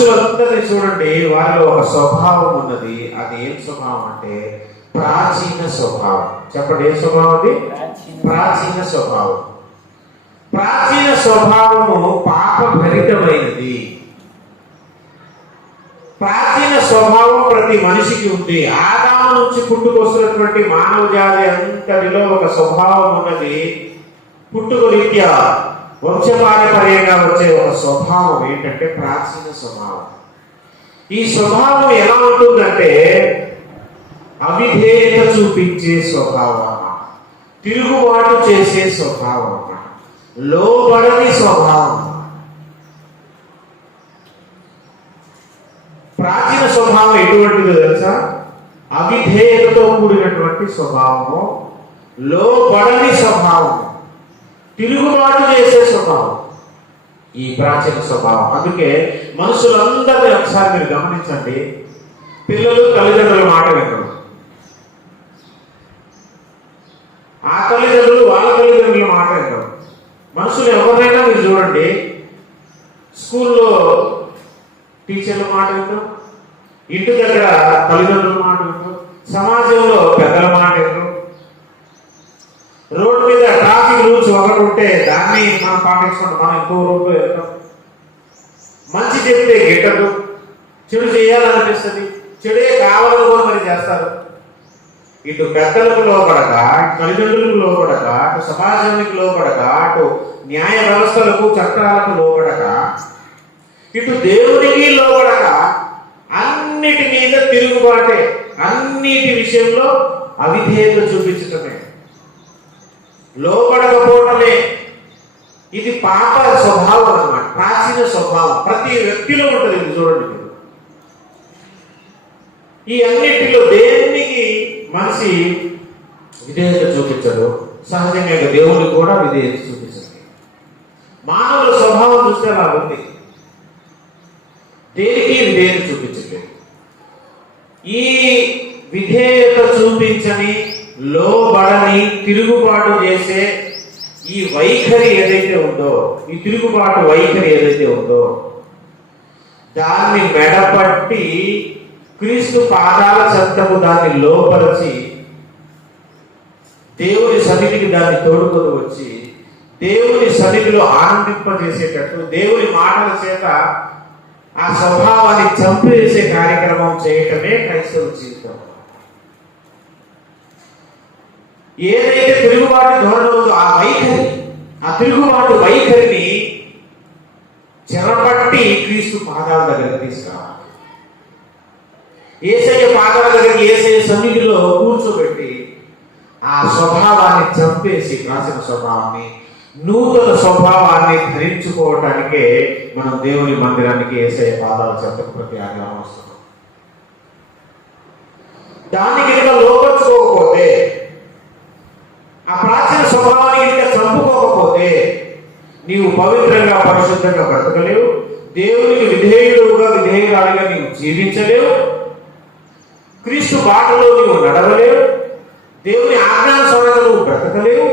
మనుషులందరినీ చూడండి, వారిలో ఒక స్వభావం ఉన్నది. అది ఏం స్వభావం అంటే ప్రాచీన స్వభావం. చెప్పండి, ఏ స్వభావం అది? ప్రాచీన స్వభావం. ప్రాచీన స్వభావము పాపభరితమైనది. ప్రాచీన స్వభావం ప్రతి మనిషికి ఉంది. ఆదాము నుంచి పుట్టుకొస్తున్నటువంటి మానవ జాతి అంతటిలో ఒక స్వభావం ఉన్నది. పుట్టుక రీత్యా వంశపారంపర్యంగా వచ్చే ఒక స్వభావం ఏంటంటే ప్రాచీన స్వభావం. ఈ స్వభావం ఎలా ఉంటుందంటే అవిధేయత చూపించే స్వభావం అన్నమాట, తిరుగుబాటు చేసే స్వభావం అన్నమాట, లోబడని స్వభావం. ప్రాచీన స్వభావం ఎటువంటిదో తెలుసా? అవిధేయతతో కూడినటువంటి స్వభావము, లోబడని స్వభావం, తిరుగుబాటు చేసే స్వభావం ఈ ప్రాచీన స్వభావం. అందుకే మనుషులందరినీ ఒకసారి మీరు గమనించండి, పిల్లలు తల్లిదండ్రుల మాట వినరు, ఆ తల్లిదండ్రులు వాళ్ళ తల్లిదండ్రుల మాట వినరు. మనుషులు ఎవరైనా మీరు చూడండి, స్కూల్లో టీచర్ల మాట వినరు, ఇంటి దగ్గర తల్లిదండ్రుల మాట వినరు, సమాజంలో పెద్దల మాట వినరు, రోడ్డు మీద ట్రాఫిక్ రూల్స్ ఒకటి ఉంటే దాన్ని మనం పాటించుకుంటాం, మనం ఇంకో రోడ్డు వెళ్తాం. మంచి చెప్తే గిట్టదు, చెడు చేయాలనిపిస్తుంది, చెడే కావాలనుకో మరి చేస్తారు. ఇటు పెద్దలకు లోపడక, తల్లిదండ్రులకు లోపడక, అటు సమాజానికి లోపడక, అటు న్యాయ వ్యవస్థలకు చట్టాలకు లోపడక, ఇటు దేవునికి లోపడక, అన్నిటి మీద తిరుగుబాటే, అన్నిటి విషయంలో అవిధేయత చూపించటమే, లోపడకపోవటమే. ఇది పాప స్వభావం అన్నమాట, ప్రాచీన స్వభావం ప్రతి వ్యక్తిలో ఉంటుంది. ఇది చూడండి, ఈ అన్నిటిలో దేనికి మనిషి విధేయత చూపించడు. సహజంగా దేవుడికి కూడా విధేయత చూపించదు. మానవుల స్వభావం చూస్తే అలా ఉంది, దేనికి విధేయత చూపించలేదు. ఈ విధేయత చూపించని, లోబడని, తిరుగుబాటు చేసే ఈ వైఖరి ఏదైతే ఉందో, ఈ తిరుగుబాటు వైఖరి ఏదైతే ఉందో, దాన్ని మెడపట్టి క్రీస్తు పాదాల చెంతకు దాన్ని లోపరిచి దేవుని సన్నిధికి దాన్ని తోడుకొని వచ్చి దేవుని సన్నిధిలో ఆనందింపజేసేటట్టు దేవుని మాటల చేత ఆ స్వభావాన్ని చంపేసే కార్యక్రమం చేయటమే క్రైస్తవ జీవితం. ఏదైతే తిరుగుబాటు ధోరణి ఉందో ఆ వైఖరి, ఆ తిరుగుబాటు వైఖరిని చెరపట్టి క్రీస్తు పాదాల దగ్గర తీసుకురావాలి. యేసయ్య పాదాల దగ్గరికి, యేసయ్య సన్నిధిలో కూర్చోబెట్టి ఆ స్వభావాన్ని చంపేసి ప్రాచీన స్వభావాన్ని, నూతన స్వభావాన్ని ధరించుకోవటానికే మనం దేవుని మందిరానికి, యేసయ్య పాదాల చెంతకు ప్రతి ఆదివారం వస్తున్నాం. దాన్ని కనుక లోపరుచుకోకపోతే, ఆ ప్రాచీన స్వభావాన్ని కనుక చంపుకోకపోతే నీవు పవిత్రంగా, పరిశుద్ధంగా బ్రతకలేవు. దేవునికి విధేయుడుగా, విధేయురాలుగా నీవు జీవించలేవు. క్రీస్తు బాటలో నీవు నడవలేవు. దేవుని ఆజ్ఞానుసారంగా నువ్వు బ్రతకలేవు.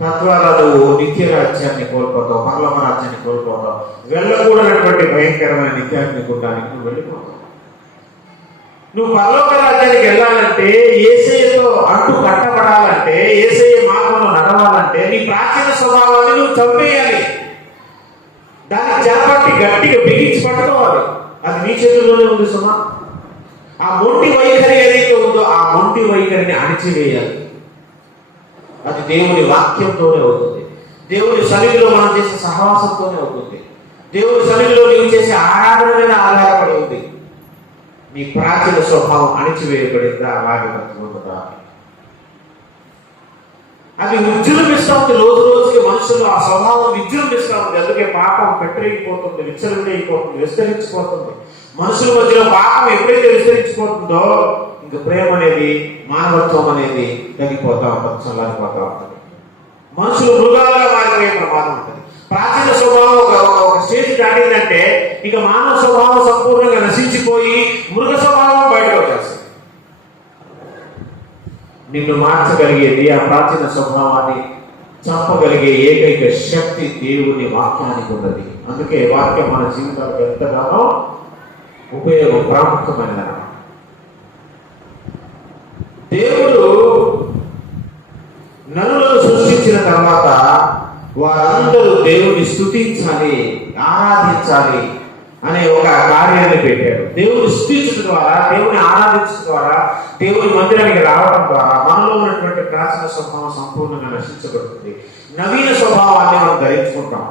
తద్వారా నువ్వు నిత్య రాజ్యాన్ని కోల్పోతావు, పరలోక రాజ్యాన్ని కోల్పోతావు. వెళ్ళకూడనటువంటి భయంకరమైన నిత్యాగ్ని గుండానికి నువ్వు వెళ్ళిపోతావు. నువ్వు పరలోక రాజ్యానికి వెళ్ళాలంటే, యేసయ్యతో అంటు కట్టబడాలంటే, యేసయ్య మార్గంలో నడవాలంటే నీ ప్రాచీన స్వభావాన్ని నువ్వు చంపేయాలి. దాన్ని చేపట్టి గట్టిగా బిగించి పట్టుకోవాలి. అది నీ చేతుల్లోనే ఉంది సుమా. ఆ మొండి వైఖరి ఏదైతే ఉందో ఆ మొండి వైఖరిని అణిచివేయాలి. అది దేవుని వాక్యంతోనే అవుతుంది, దేవుని సన్నిధిలో మనం చేసే సహవాసంతోనే అవుతుంది, దేవుని సన్నిధిలో నీవు చేసే ఆరాధన మీద ఆధారపడి ఉంది. నీ ప్రాచీన స్వభావం అణిచివేయబడిందా, అలాగే బ్రతుకుతుందా? అది విజృంభిస్తూ ఉంది. రోజు రోజుకి మనుషులు ఆ స్వభావం విజృంభిస్తూ ఉంది. అందుకే పాపం పెట్టిపోతుంది, విచ్చలవిడైపోతుంది, విస్తరించిపోతుంది. మనుషుల మధ్యలో పాపం ఎప్పుడైతే విస్తరించిపోతుందో ఇంక ప్రేమ అనేది, మానవత్వం అనేది తగ్గిపోతా ఉంటుంది, చల్లారిపోతా ఉంటుంది. మనుషులు మృగాలుగా మారిపోయే ప్రమాదం ఉంటుంది. ప్రాచీన స్వభావం ఒక స్టేజ్ దాటిందంటే ఇక మానవ స్వభావం సంపూర్ణంగా నశించిపోయి మృగ స్వభావం బయటకు వచ్చేస్తుంది. నిన్ను మార్చగలిగేది, ఆ ప్రాచీన స్వభావాన్ని చంపగలిగే ఏకైక శక్తి దేవుని వాక్యానికి ఉన్నది. అందుకే వాక్యం మన జీవితాలకు ఎంతగానో ఉపయోగం ప్రాముఖ్యమైనది. దేవుడు నరులను సృష్టించిన తర్వాత వారందరూ దేవుని స్తుతించాలి, ఆరాధించాలి అనే ఒక కార్యాన్ని పెట్టాడు. దేవుని స్తుతించడం ద్వారా, దేవుని ఆరాధించడం ద్వారా, దేవుని మందిరానికి రావడం ద్వారా మనలో ఉన్నటువంటి ప్రాచీన స్వభావం సంపూర్ణంగా నశించబడుతుంది. నవీన స్వభావాన్ని మనం ధరించుకుంటాం.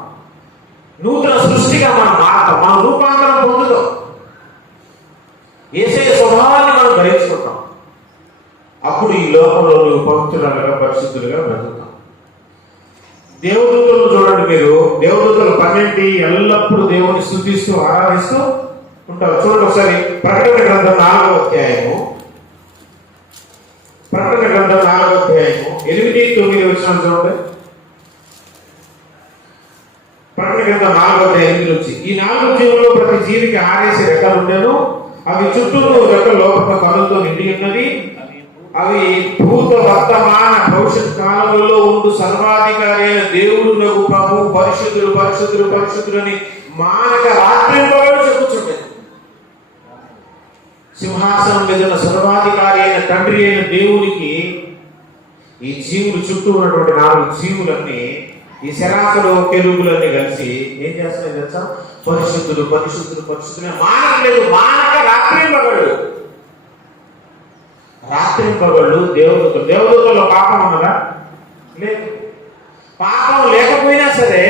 నూతన సృష్టిగా మనం మారుతాం. మనం రూపాంతరం పొందుతాం. యేసయ్య స్వభావాన్ని మనం ధరించుకుంటాం. అప్పుడు ఈ లోకంలో నువ్వు పవిత్రులుగా, పరిశుద్ధులుగా బ్రతుకుతాం. దేవదూతలను చూడండి మీరు. దేవదూతలు 12 ఎల్లప్పుడూ దేవుని స్తుతిస్తూ ఆరాధిస్తూ ఉంటారు. చూడండి ఒకసారి ప్రకటన గ్రంథం 4వ అధ్యాయము. ప్రకటన గ్రంథం 4వ అధ్యాయము 8-9 వచనాలు చూడండి. ప్రకటన గ్రంథం 4వ అధ్యాయం 8 నుంచి. ఈ 4 జీవుల్లో ప్రతి జీవికి 6 రెక్కలు ఉండేను. అవి చుట్టూ రెక్కల లోపల కనులతో నిండి ఉన్నది. అవి భూత వర్తమాన భవిష్యత్ కాలంలో ఉండు సర్వాధికారి అయిన దేవుడునకు ప్రభు పరిశుద్ధుడు పరిశుద్ధుడు పరిశుద్ధుడని మానక రాత్రింపగలు చెప్పుచుండేది. సింహాసనం మీద ఉన్న సర్వాధికారి అయిన తండ్రి అయిన దేవునికి ఈ జీవులు చుట్టూ ఉన్నటువంటి 4 జీవులన్నీ, ఈ శరాసులు కెరూబులన్నీ కలిసి ఏం చేస్తున్నాయి తెలుసా? పరిశుద్ధుడు పరిశుద్ధుడు పరిశుద్ధుడు మానలేదు. మానక రాత్రింపగలు. రాత్రింపగళ్ళు దేవదూతలు. దేవదూతల్లో పాపం ఉన్నదా? లేదు. పాపం లేకపోయినా సరే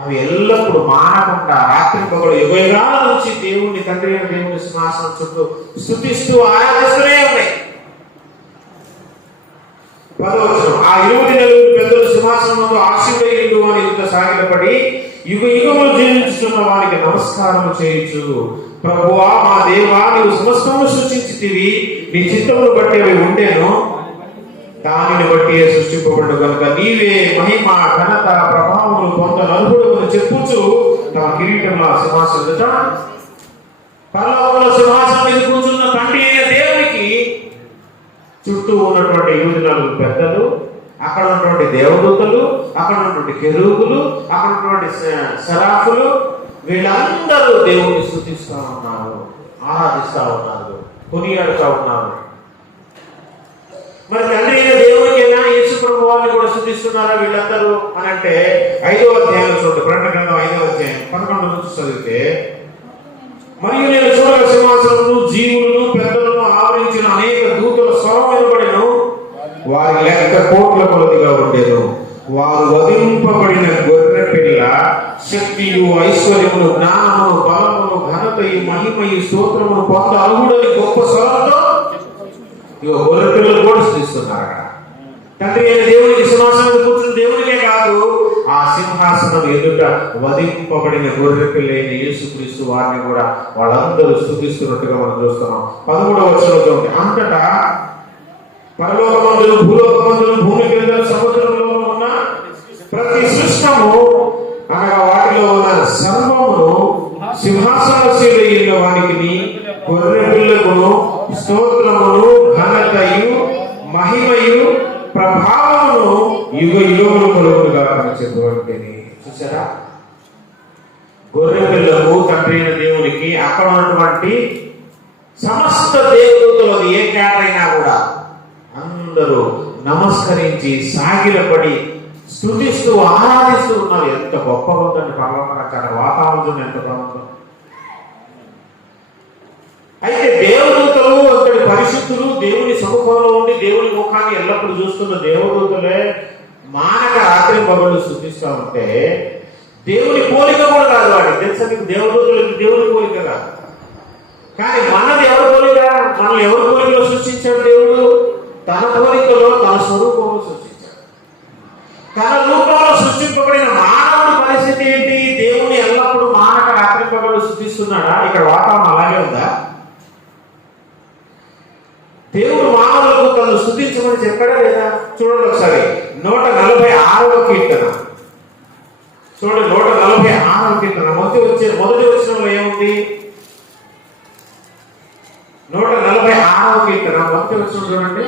అవి ఎల్లప్పుడూ మానకుండా రాత్రింపగళ్ళు యుగయుగాల నుంచి దేవుని తండ్రి అయిన దేవుని సింహాసనం చుట్టూ స్తుతిస్తూ ఆరాధిస్తూనే ఉన్నాయి. 10వ వచనం. ఆ 24 పెద్దలు సింహాసనం ఆశీర్వదించు అని ఇంత సాగిలపడి యుగ యుగములు జీవించుతున్న వారికి నమస్కారము చేయొచ్చు. ప్రభువా మా దేవా, నీవు సమస్తము సృష్టించితివి, నీ చిత్తమును బట్టి అవి ఉండేను, దానిని బట్టి సృష్టింపబడు కనుక నీవే మహిమ ఘనత ప్రభావములు పొందనర్హుడు అని చెప్పుచు తమ కిరీటంలో సింహాసనం పరలోకంలో సింహాసనం మీద కూర్చున్న తండ్రి అయిన దేవునికి చుట్టూ ఉన్నటువంటి 24 పెద్దలు, అక్కడ ఉన్నటువంటి దేవదూతలు, అక్కడ ఉన్నటువంటి కెరూబులు, అక్కడ ఉన్నటువంటి సరాఫులు, వీళ్ళందరూ దేవుని స్తుతిస్తూ ఉన్నారు, ఆరాధిస్తూ ఉన్నారు, కొనియాడుతూ ఉన్నారు. మరి తండ్రి అయిన దేవునికైనా యేసు ప్రభు వారిని కూడా స్తుతిస్తున్నారా వీళ్ళందరూ అని అంటే 5వ అధ్యాయంలో చూడండి. ప్రకటన గ్రంథం 5వ అధ్యాయం 11 నుంచి చదివితే, మరియు నేను చూడగా సింహాసనమును జీవులను పెద్దలను ఆవరించిన అనేక దూతల స్వరం వినబడెను. వారి లెక్క కోట్ల కొలదిగా ఉండేను. వారు వధింపబడిన గొర్రె పిల్ల శక్తియు ఐశ్వర్యమును జ్ఞానమును బలమును ఘనతయు మహిమయు స్తోత్రమును పొంద అర్హుడని గొప్ప స్వరంతో గొర్రె పిల్లలు కూడా స్థిస్తున్నారు. అక్కడ తండ్రి అయిన దేవునికి సింహాసనం కూర్చున్న దేవునికే కాదు, ఆ సింహాసనం ఎదుట వధింపబడిన గొర్రె పిల్ల అయిన యేసుక్రీస్తు వారిని కూడా వాళ్ళందరూ స్తుతిస్తున్నట్టుగా మనం చూస్తున్నాం. 13వ వచనంలో చూడండి. అంతటా పరలోకమందులు భూలోకమందులు భూమి క్రింద సముద్రంలో ఉన్న ప్రతి సృష్టము అనగా వాటిలో ఉన్న సర్వమును సింహాసనశీలైన వానికి గొర్రె పిల్లకును స్తోత్రమును ఘనతయు మహిమయు ప్రభావమును యుగ యుగములు కలుగునుగా చెప్పబడింది. చూసారా? గొర్రె పిల్లకు తండ్రి అయిన దేవునికి అక్కడ ఉన్నటువంటి సమస్త దేవుతులు ఏ కేటైనా కూడా అందరూ నమస్కరించి సాగిలపడి స్తుతిస్తూ ఆరాధిస్తూ ఉన్నారు. ఎంత గొప్పగా ఉందండి పర్వకాల వాతావరణం, ఎంత బాగుందో. అయితే దేవదూతలు అక్కడి పరిశుద్ధులు దేవుని సముఖంలో ఉండి దేవుని ముఖాన్ని ఎల్లప్పుడూ చూస్తున్న దేవదూతలే మానక రాత్రి పగలు స్తుతిస్తూ ఉంటే దేవుని పోలిక కూడా కాదు. వాడికి తెలుసా మీకు? దేవదూతలకి దేవుని పోలిక కాదు. కానీ మనది ఎవరి పోలిక? మనల్ని ఎవరి పోలికలో సృష్టించాడు దేవుడు? తన పోలికలో తన స్వరూపంలో సృష్టించాడు. తన రూపంలో సృష్టింపబడిన మానవుడి పరిస్థితి ఏంటి? దేవుని ఎల్లప్పుడూ మానక రాత్రి పగలు స్తుతిస్తున్నాడా? ఇక్కడ వాతావరణం అలాగే ఉందా? దేవుడు మానవులకు తను స్తుతించమని చెప్పాడా లేదా? చూడండి ఒకసారి 146వ కీర్తన చూడండి. 146వ కీర్తన మొదటి వచనంలో ఏముంది? 146వ కీర్తన మొదటి వచనం చూడండి.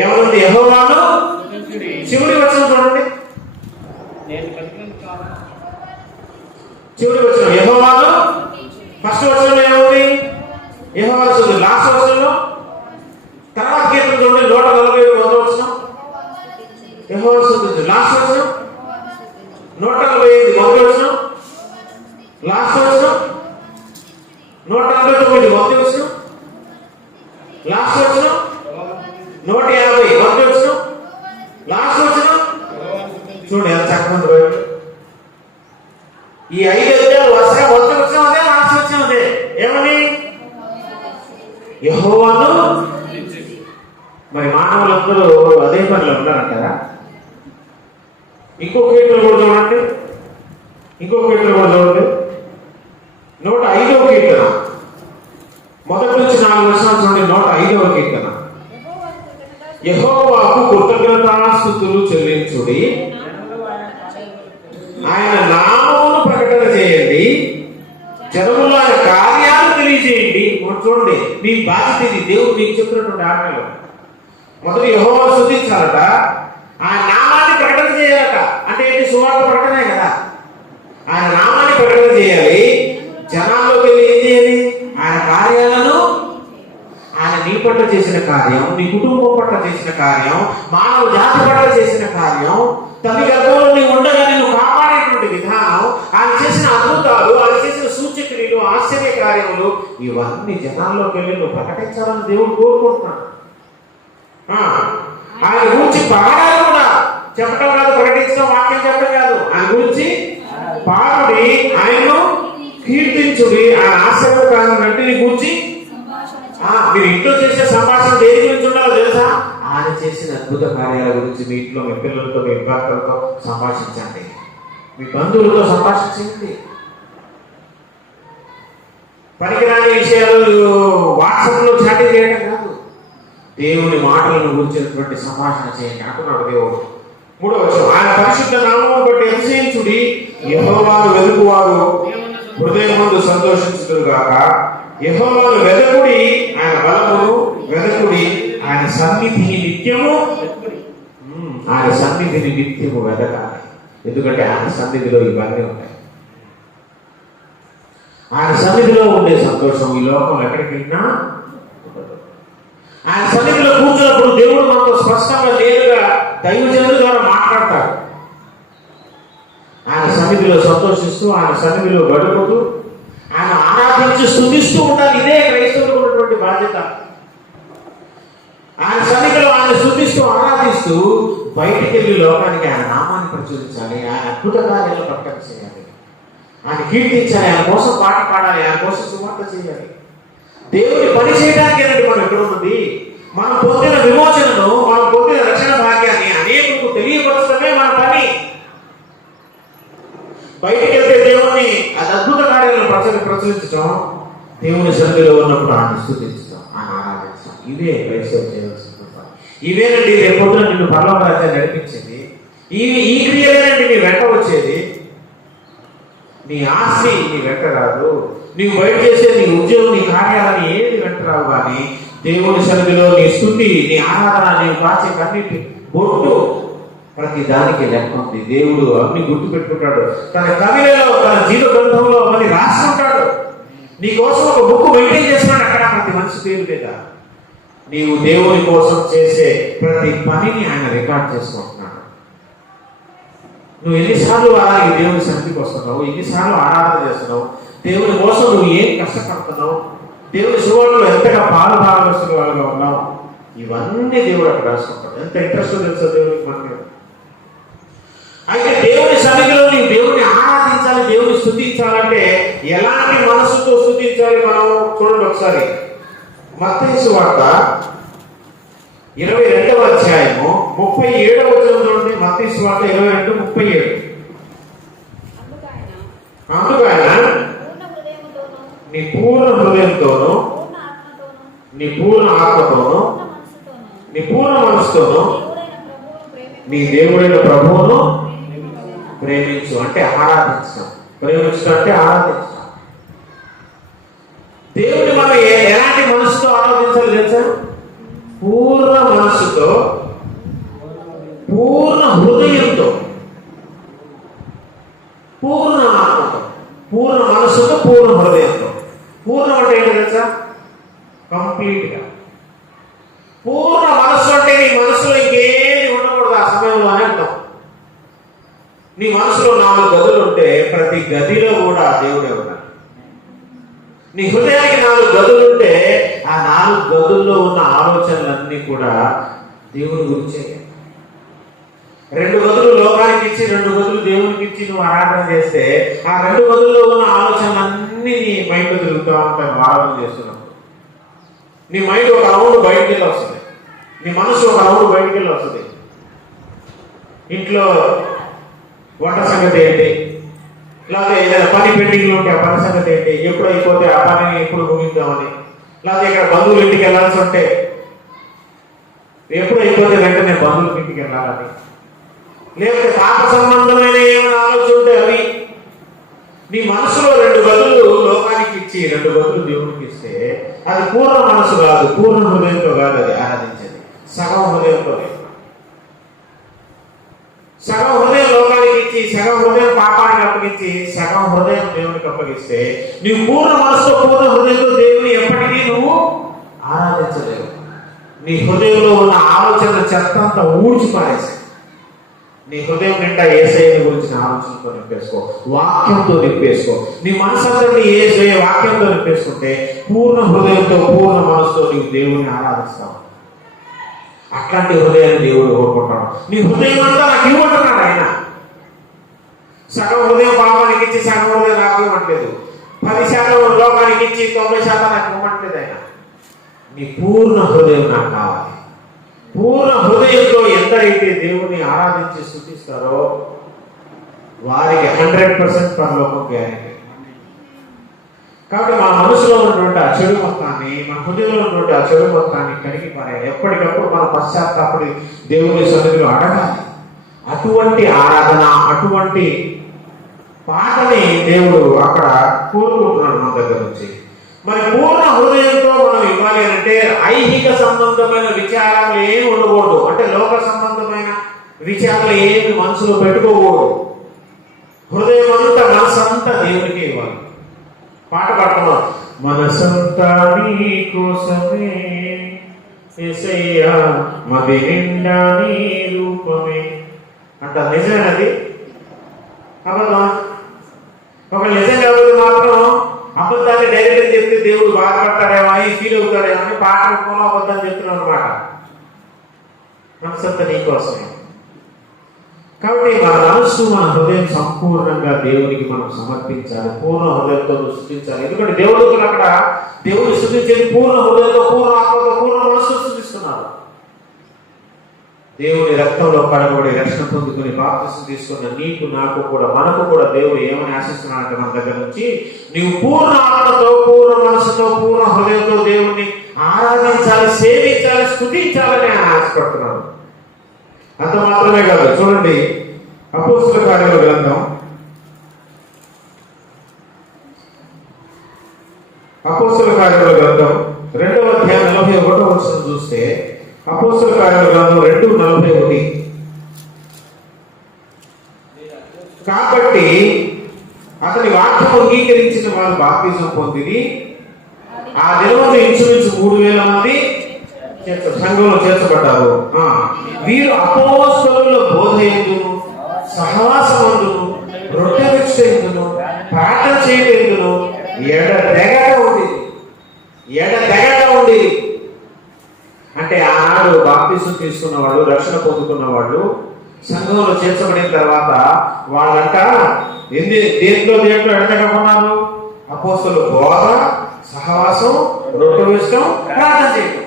ఏమనుంది? యెహోవాను చివరి వచనం చూడండి. చివరి వచనం యెహోవాను ఫస్ట్ వర్షంలో ఏముంది? యెహోవా స్తుతి. లాస్ట్ వర్షంలో తర్వాత కీర్తన చూడండి, 147 మొదటి వచనం యెహోవా స్తుతి. లాస్ట్ వర్షం 145 మొదటి వచనం. లాస్ట్ వర్షం 149 మొదటి వచనం. లాస్ట్ వచనం 150 మొదటి వచనం. లాస్ట్ వచనం చూడండి ఎంత చక్కగా ఉంది బైబిల్. ఈ 5 అధ్యాయాలు వరుసగా మొదటి వచనం అదే, లాస్ట్ వచనం అదే. ఏమని? యెహోవాను. మరి మానవులందరూ అదే పనిలో ఉన్నారంటారా? ఇంకొక కీర్తన కూడా చూడండి, ఇంకొక కీర్తన కూడా చూడండి. 105వ కీర్తన మొదటి నుంచి 4 వచనాలు చూడండి. 105వ కీర్తన. యెహోవాకు కృతజ్ఞతాస్తుతులు చెల్లించుడి, ఆయన నామమును ప్రకటన చేయండి, జనముల ఆయన కార్యాలు తెలియజేయండి. చూడండి, మీ బాధ్యత ఇది. దేవుడు మీకు చెప్పినటువంటి ఆజ్ఞలు. మొదటి యెహోవా స్తుతించాలట, ఆయన నామాన్ని ప్రకటన చేయాలట. అంటే ఏంటి? సువార్త ప్రకటనే కదా. ఆయన నామాన్ని ప్రకటన చేయాలి, జనాల్లోకి వెళ్ళి ఏం చేయాలి? ఆయన కార్యాలను, ఆయన నీ పట్ల చేసిన కార్యం, నీ కుటుంబం పట్ల చేసిన కార్యం, మానవ జాతి పట్ల చేసిన కార్యం, తల్లి గర్భంలో నీ ఉండగా నిన్ను కాపాడేటువంటి విధానం, ఆయన చేసిన అద్భుతాలు, ఆయన చేసిన సూచక్రియలు, ఆశ్చర్య కార్యములు, ఇవన్నీ జనాల్లోకి వెళ్ళి నువ్వు ప్రకటించాలని దేవుడు కోరుకుంటున్నాడు. ఆయన గురించి పాడాలి కూడా. చెప్పడం కాదు, ప్రకటించడం, వాక్యం చెప్పడం కాదు. ఆయన గురించి పాడుడి, ఆయన్ను కీర్తించుడి, ఆయన ఆశీర్వాదం అంటే నీ గురించి. మీరు ఇంట్లో చేసే సంభాషణ దేని గురించి ఉండాలో తెలుసా? ఆయన చేసిన అద్భుత కార్యాల గురించి మీ ఇంట్లో మీ పిల్లలతో, మీ భర్తలతో సంభాషించండి, మీ బంధువులతో సంభాషించండి. పనికిరాని విషయాలు వాట్సాప్లో చాటింగ్ చేయడం కాదు, దేవుని మాటలను గురించినటువంటి సంభాషణ చేయండి అంటున్నాడు దేవుడు. 3వ వచనం. ఆయన పరిశుద్ధ నామమును బట్టి అతిశయించుడి, యెహోవాను వెదుకువారు హృదయమందు సంతోషించుదురు గాక. యెహోవాను వెదకుడి, ఆయన బలమును వెదకుడి, ఆయన సన్నిధిని నిత్యము, ఆయన సన్నిధిని నిత్యము వెదకాలి. ఎందుకంటే ఆయన సన్నిధిలో ఇవన్నీ ఉంటాయి. ఆయన సన్నిధిలో ఉండే సంతోషం ఈ లోకంలో ఎక్కడికి వెళ్ళినా ఉండదు. ఆయన సన్నిధిలో కూర్చున్నప్పుడు దేవుడు మనతో స్పష్టంగా నేరుగా దైవజనుల ద్వారా మాట్లాడతాడు. ఆయన సన్నిధిలో సంతోషిస్తూ, ఆయన సన్నిధిలో గడుపుతూ, ఆయన ఆరాధించి స్తుతిస్తూ ఉండాలి. ఇదే క్రైస్తవులకు ఉన్నటువంటి బాధ్యత. ఆయన సన్నిధిలో ఆయన స్తుతిస్తూ, ఆరాధిస్తూ బయటికి వెళ్ళి లోకానికి ఆయన నామాన్ని ప్రచురించాలి, ఆయన అద్భుత కార్యాలను ప్రకటన చేయాలి, ఆయన కీర్తించాలి, ఆయన కోసం పాట పాడాలి, ఆయన కోసం సువార్త చేయాలి. దేవుని పని చేయడానికి మనం ఎక్కడ ఉన్నది? మనం పొందిన విమోచనను, మనం పొందిన రక్షణ భాగ్యాన్ని అనేకులకు తెలియపరచడమే మన పని. బయటికి వెళ్తే దేవుణ్ణి అది అద్భుత కార్యాలను ప్రచురించడం, దేవుని సన్నిధిలో ఉన్నప్పుడు ఆయన స్తుతించడం, ఆయన ఆరాధించడం. ఇవే క్రైస్తవులు చేయవలసిన పని. ఇవేనండి రేపొద్దున నిన్ను పరలోక రాజ్యాన్ని నడిపించేది. ఈ క్రియలేనండి నీ వెంట వచ్చేది. నీ ఆస్తి నీ వెంట రాదు, నీవు బయట చేసే నీ ఉద్యోగం, నీ కార్యాలని ఏది వెంట రావు. కానీ దేవుని సన్నిధిలో నీ స్తుతి, నీ ఆరాధన, నీవు కాచే కన్నీటి బొట్టు, ప్రతి దానికి లెక్క ఉంది. దేవుడు అన్ని గుర్తు పెట్టుకుంటాడు. తన కవిలలో, తన జీవ గ్రంథంలో అవన్నీ రాసుకుంటాడు. నీ కోసం ఒక బుక్ మెయింటైన్ చేస్తున్నాడు అక్కడ, ప్రతి మనిషి పేరు మీద. నీవు దేవుని కోసం చేసే ప్రతి పనిని ఆయన రికార్డ్ చేసుకుంటున్నాడు. నువ్వు ఎన్నిసార్లు వారానికి దేవుని సన్నిధికి వస్తున్నావు, ఎన్నిసార్లు ఆరాధన చేస్తున్నావు, దేవుని కోసం నువ్వు ఏం కష్టపడుతున్నావు, దేవుని సువార్తలో ఎంతగా పాలు భాగవస్తున్న వాళ్ళగా ఉన్నావు, ఇవన్నీ దేవుడు అక్కడ రాసుకుంటాడు. ఎంత ఇంట్రెస్ట్ తెలుసా దేవునికి మన మీద. అయితే దేవుని సన్నిధిలో నీవు దేవుని ఆరాధించాలి, దేవుని స్తుతించాలంటే ఎలాంటి మనసుతో స్తుతించాలి మనం చూడండి ఒకసారి. మత్తయి సువార్త 22వ అధ్యాయము 37వ వచనం చూడండి. మత్తయి సువార్త 22:37. అందుకు ఆయన నీ పూర్ణ హృదయంతోను, నీ పూర్ణ ఆత్మతోను, నీ పూర్ణ మనసుతోను నీ దేవుడైన ప్రభువును ప్రేమించు. అంటే ఆరాధించడం. ప్రేమించడం అంటే ఆరాధించడం. దేవుని మనం ఎలాంటి మనసుతో ఆరాధించాలి తెలుసా? పూర్ణ మనస్సుతో, పూర్ణ హృదయంతో, పూర్ణ ఆత్మతో, పూర్ణ మనస్సుతో, పూర్ణ హృదయంతో. పూర్ణం అంటే ఏంటి తెలుసా? కంప్లీట్గా. పూర్ణ మనస్సు అంటే నీ మనసులో ఇంకేది ఉండకూడదు ఆ సమయంలో అని అర్థం. నీ మనసులో 4 గదులు ఉంటే ప్రతి గదిలో కూడా దేవుడే ఉన్నాడు. నీ హృదయానికి 4 గదులు ఉంటే ఆ 4 గదుల్లో ఉన్న ఆలోచనలన్నీ కూడా దేవుని గురించే. 2 గదులు లోకానికి ఇచ్చి 2 గదులు దేవునికి ఇచ్చి నువ్వు ఆరాధన చేస్తే ఆ 2 గదుల్లో ఉన్న ఆలోచనలన్నీ నీ మైండ్లో తిరుగుతూ ఉంటాయి. నువ్వు ఆరాధన చేస్తున్నావు. నీ మైండ్ ఒక రౌండ్ బయటికి వెళ్ళి వస్తుంది. నీ మనసు ఒక రౌండ్ బయటికి వెళ్ళి వస్తుంది. ఇంట్లో వంట సంగతి ఏంటి, లేకపోతే ఏదైనా పని పెండింగ్లో ఉంటే ఆ పని సంగతి ఏంటి, ఎప్పుడు అయిపోతే ఆ పనిని ఎప్పుడు ముగిద్దామని, లేకపోతే ఇక్కడ బంధువుల ఇంటికి వెళ్ళాల్సి ఉంటే ఎప్పుడు అయిపోతే వెంటనే బంధువుల ఇంటికి వెళ్ళాలని, లేకపోతే పాప సంబంధమైన ఏమైనా ఆలోచన ఉంటే అవి. నీ మనసులో 2 గదులు లోకానికి ఇచ్చి 2 గదులు దేవునికి ఇస్తే అది పూర్ణ మనసు కాదు, పూర్ణ హృదయంతో కాదు అది ఆరాధించేది. సగం హృదయంతో. సగం హృదయం లోకానికి ఇచ్చి సగం హృదయం పాపానికి అప్పగించి సగం హృదయం దేవునికి అప్పగిస్తే నీవు పూర్ణ మనసుతో పూర్ణ హృదయంతో దేవుని ఎప్పటికీ నువ్వు ఆరాధించలేవు. నీ హృదయంలో ఉన్న ఆలోచన చెత్త అంతా ఊడ్చిపారేసి నీ హృదయం నిండా యేసయ్య గురించిన ఆలోచనతో నింపేసుకో, వాక్యంతో నింపేసుకో. నీ మనసందరినీ యేసయ్య వాక్యంతో నింపేసుకుంటే పూర్ణ హృదయంతో పూర్ణ మనసుతో నీవు దేవుని ఆరాధిస్తావు. అట్లాంటి హృదయాన్ని దేవుడు కోరుకుంటాడు. నీ హృదయం అంతా నాకు ఇవ్వమంటున్నాడు ఆయన. సగం హృదయం పాపానికి ఇచ్చి సగం హృదయం నాకు ఇవ్వట్లేదు. 10% లోకానికి ఇచ్చి 90% నాకు ఇవ్వట్లేదు ఆయన. నీ పూర్ణ హృదయం నాకు కావాలి. పూర్ణ హృదయంతో ఎంతైతే దేవుని ఆరాధించి స్తుతిస్తారో వారికి 100% పరలోకం గ్యారెంటీ. కాబట్టి మన మనసులో ఉన్నటువంటి ఆ చెడు మొత్తాన్ని, మన హృదయంలో ఉన్నటువంటి ఆ చెడు మొత్తాన్ని కడిగి పారేయాలి. ఎప్పటికప్పుడు మన పశ్చాత్తాపడి దేవుని సన్నిధిలో అడగాలి. అటువంటి ఆరాధన, అటువంటి పాటని దేవుడు అక్కడ కోరుకుంటున్నాడు మన దగ్గర నుంచి. మరి పూర్ణ హృదయంతో మనం ఇవ్వాలి అంటే ఐహిక సంబంధమైన విచారాలు ఏమి ఉండకూడదు. అంటే లోక సంబంధమైన విచారాలు ఏమి మనసులో పెట్టుకోకూడదు. హృదయం అంతా, మనసంతా దేవునికి ఇవ్వాలి. పాట పాడుతున్నాం, మనసంతా నీ కోసమే యేసయ్యా, మది నిండా నీ రూపమే అంట. నిజమేనది? అబద్ధం? ఒక నిజం కాబట్టి మాత్రం అబద్ధాన్ని డైరెక్ట్ చెప్తే దేవుడు బాధపడతాడేమో అని ఫీల్ అవుతాడేమో అని పాట రూపంలో అబద్ధం చెప్తున్నాం అనమాట. మనసంతా నీ కోసమే. కాబట్టి మన మనస్సు, మన హృదయం సంపూర్ణంగా దేవునికి మనం సమర్పించాలి. పూర్ణ హృదయంతో స్తుతించాలి. ఎందుకంటే దేవుడు అక్కడ దేవుడు స్తుతించేది పూర్ణ హృదయంతో, పూర్ణ ఆత్మతో, పూర్ణ మనస్సు స్తుతిస్తున్నారు. దేవుని రక్తంలో కడగబడి రక్షణ పొందుకుని బాప్తిసం తీసుకున్న నీకు, నాకు కూడా, మనకు కూడా దేవుడు ఏమని ఆశిస్తున్నాడంటే మన దగ్గర నుంచి నీవు పూర్ణ ఆత్మతో, పూర్ణ మనసుతో, పూర్ణ హృదయంతో దేవుణ్ణి ఆరాధించాలి, సేవించాలి, స్తుతించాలని ఆయన ఆశపడుతున్నాడు. అంత మాత్రమే కాదు. చూడండి, అపోస్తలుల కార్యాల గ్రంథం 2వ అధ్యాయం 41వ వచనం చూస్తే, అపోస్తలుల కార్యాల గ్రంథం 2:41, కాబట్టి అతని వాక్యం అంగీకరించిన వారు బాప్తిసం పొందిరి. ఆ దినమున ఇంచుమించు 3,000 మంది సంఘంలో చేర్చబడ్డారు. వీరు అపోస్తలుల బోధ ఎందును, సహవాసమందును, రొట్టె విరుచుట ఎందును, ప్రార్థన చేయడం ఎందును ఎడతెగక ఉండేది. అంటే ఆనాడు బాప్తిసం తీసుకున్న వాళ్ళు, రక్షణ పొందుకున్న వాళ్ళు సంఘంలో చేర్చబడిన తర్వాత వాళ్ళంట దేంట్లో ఎడతెగకున్నారు? అపోస్తలుల బోధ, సహవాసం, రొట్టె విరుచడం, ప్రార్థన చేయడం.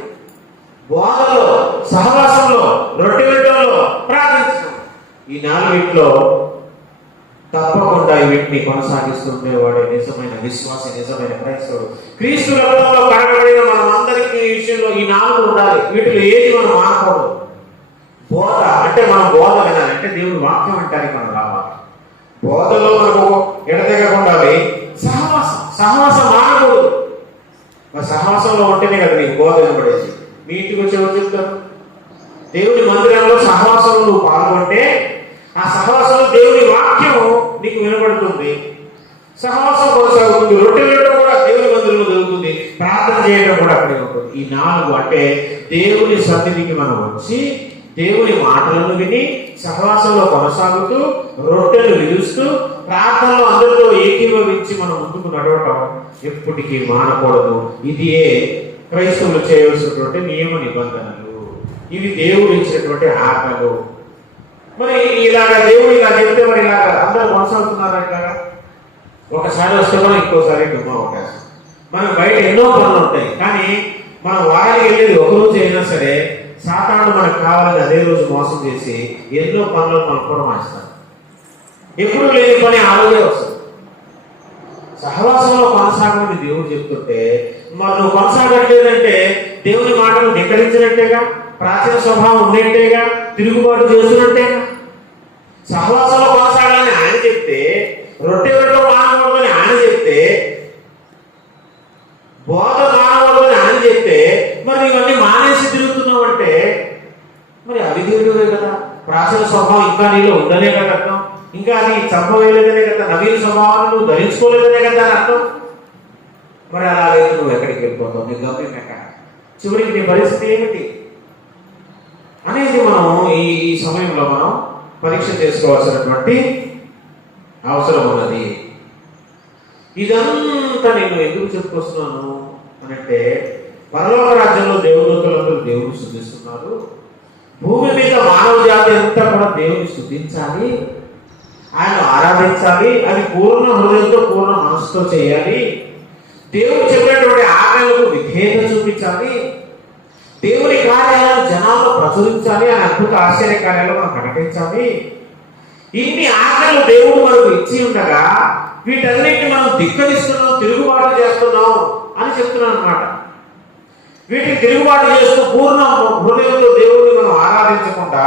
బోధలో, సహవాసంలో, రొట్టె విరుచడంలో, ప్రార్థించడం. ఈ 4 తప్పకుండా వీటిని కొనసాగిస్తుండేవాడే నిజమైన విశ్వాసి, నిజమైన క్రైస్తవుడు. క్రీస్తు రక్తంలో కడగబడిన మనం అందరికీ విషయంలో ఈ 4 ఉండాలి. వీటిలో ఏది మనం మానకూడదు. బోధ అంటే మనం బోధ వినాలి, అంటే దేవుని వాక్యం అంటానికి మనం రావాలి. బోధలో మనకు ఎడతెగకుండా ఉండాలి. సహవాసం మానకూడదు. మరి సహవాసంలో ఉంటేనే కదా నీకు బోధ వినబడేది. మీ ఇంటికి వచ్చి ఎవరు చెప్తారు? దేవుని మందిరంలో సహవాసంలో నువ్వు పాల్గొంటే ఆ సహవాసంలో దేవుని వాక్యం నీకు వినబడుతుంది. సహవాసం కొనసాగుతుంది, రొట్టె వేయడం కూడా దేవుని మందిరంలో జరుగుతుంది, ప్రార్థన చేయడం కూడా అక్కడే ఉంటుంది. ఈ 4 అంటే దేవుని సన్నిధికి మనం వచ్చి దేవుని మాటలను విని సహవాసంలో కొనసాగుతూ రొట్టెలు విరుస్తూ ప్రార్థనలో అందరితో ఏకీభవించి మనం ముందుకు నడవటం ఎప్పటికీ మానకూడదు. ఇది క్రైస్తవులు చేయవలసినటువంటి నియమ నిబంధనలు. ఇవి దేవుడు ఇచ్చినటువంటి ఆజ్ఞలు. మరి ఇలాగా దేవుడు ఇలా చెప్తే మరి ఇలాగా అందరూ కొనసాగుతున్నారంట. ఒకసారి వస్తే మనం ఇంకోసారి డుమ్మా అవకాశం. మనం బయట ఎన్నో పనులు ఉంటాయి, కానీ మనం వారానికి వెళ్ళేది ఒకరోజు అయినా సరే సాతాను మనకు కావాలని అదే రోజు మోసం చేసి ఎన్నో పనులను మనం కూడా మాస్తాం. ఎప్పుడు లేని పని ఆ రోజే వస్తుంది. సహవాసంలో కొనసాగమని దేవుడు చెప్తుంటే మరి నువ్వు కొనసాగట్లేదంటే దేవుని మాటలు ధిక్కరించినట్టేగా, ప్రాచీన స్వభావం ఉన్నట్టేగా, తిరుగుబాటు చేస్తున్నట్టేగా. సహవాసంలో కొనసాగాలని ఆయన చెప్తే, రొట్టె రొట్టె మానకూడదని ఆయన చెప్తే, బోధ మానకూడదని ఆయన చెప్తే, మరి ఇవన్నీ మానేసి తిరుగుతున్నావు అంటే మరి అవి దేవుడే కదా. ప్రాచీన స్వభావం ఇంకా నీలో ఉండనే కదా అర్థం. ఇంకా అది చంపవేయలేదనే కదా, నవీన స్వభావాన్ని నువ్వు ధరించుకోలేదనే కదా అని అర్థం. మరి అలాగైతే నువ్వు ఎక్కడికి వెళ్ళిపోతావు? నీ గమ్యం ఎక్కడ? చివరికి నీ పరిస్థితి ఏమిటి అనేది మనం ఈ సమయంలో మనం పరీక్ష చేసుకోవాల్సినటువంటి అవసరం ఉన్నది. ఇదంతా నేను ఎందుకు చెప్పుకొస్తున్నాను అనంటే, పరలోక రాజ్యంలో దేవదూతలందరూ దేవుని స్తుతిస్తున్నారు. భూమి మీద మానవ జాతి అంతా కూడా దేవుని స్తుతించాలి, ఆయన ఆరాధించాలి. అది పూర్ణ హృదయంతో పూర్ణ మనసుతో చేయాలి. దేవుడు చెప్పినటువంటి ఆజ్ఞలకు విధేయత చూపించాలి. దేవుని కార్యాలను జనాల్లో ప్రచురించాలి. ఆయన అద్భుత ఆశ్చర్య కార్యాలు మనం ప్రకటించాలి. ఇన్ని ఆజ్ఞలు దేవుడు మనకు ఇచ్చి ఉండగా వీటన్నిటిని మనం ధిక్కరిస్తున్నాం, తిరుగుబాటు చేస్తున్నాం అని చెప్తున్నాను అన్నమాట. వీటిని తిరుగుబాటు చేస్తూ పూర్ణ హృదయంతో దేవుడిని మనం ఆరాధించకుండా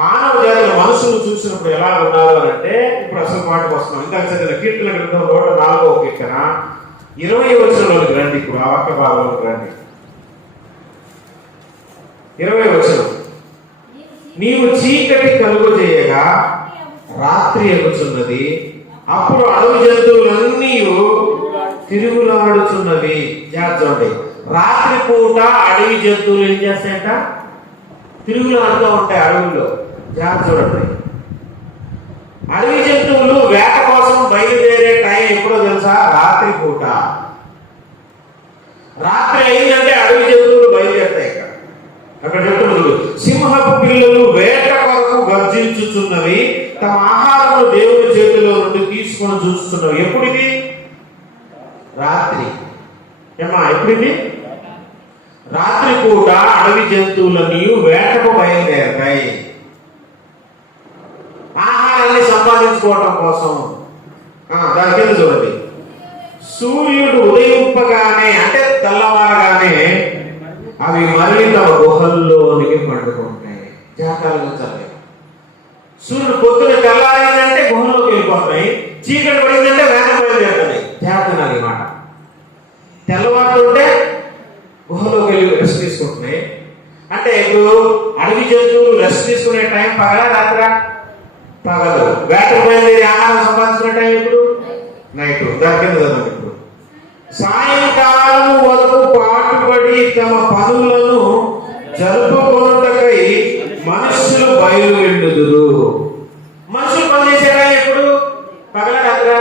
మానవ జాతుల మనుషులు చూసినప్పుడు ఎలా ఉన్నారు అని అంటే, ఇప్పుడు అసలు పాటకు వస్తున్నాం. ఇందాక చదివిన కీర్తన గ్రంథం 104వ కీర్తన 20వ వచనంలోకి రండి. ఇప్పుడు ఆ వాక్య భాగంలోకి రండి. 20వ వచనం, నీవు చీకటి కలుగు చేయగా రాత్రి ఎగుచున్నది, అప్పుడు అడవి జంతువులన్నీ తిరుగులాడుచున్నవి. చూడండి, రాత్రి పూట అడవి జంతువులు ఏం చేస్తాయంట? తిరుగులాడుతూ ఉంటాయి అడవుల్లో. చూడండి, అడవి జంతువులు వేట కోసం బయలుదేరే టైం ఎప్పుడో తెలుసా? రాత్రి పూట. రాత్రి అయిందంటే అడవి జంతువులు బయలుదేరుతాయి. అక్కడ చెప్తున్నారు, సింహపు పిల్లలు వేట కొరకు గర్జించుచున్నవి, తమ ఆహారము దేవుని చేతిలో నుండి తీసుకొని చూస్తున్నవి. ఎప్పుడిది? రాత్రి. ఏమా ఎప్పుడిది? రాత్రి పూట అడవి జంతువులని వేటకు బయలుదేరతాయి, ఆహారాన్ని సంపాదించుకోవటం కోసం. దాని కింద చూడండి, సూర్యుడు ఉదయింపగానే అంటే తెల్లవారగానే అవి మళ్ళీ తమ గుహల్లోనికి పండుకుంటాయి. జాగ్రత్తగా చదివి, సూర్యుడు పొద్దున తెల్లారిందంటే గుహల్లోకి వెళ్ళిపోతున్నాయి, చీకటి పడిందంటే వేట బయలుదేరుతున్నాయి. జాగ్రత్త మాట. తెల్లవారుతుంటే గుహలోకి వెళ్ళి రెస్ట్ తీసుకుంటున్నాయి. అంటే ఇప్పుడు అడవి జంతువులు రెస్ట్ తీసుకునే టైం పగలా రాత్రా? పగలు. వేటకు బయలుదేరి ఆహారం సంపాదించుకునే టైం ఇప్పుడు నైట్. దాని కింద చదవండి. ఇప్పుడు సాయంకాలం వరకు పాటుపడి తమ పనులను జరుపుకొనుటకై మనుషులు బయలు వెళ్ళుదురు. మనుషులు పనిచేసే టైం ఎప్పుడు? పగల రాత్రా?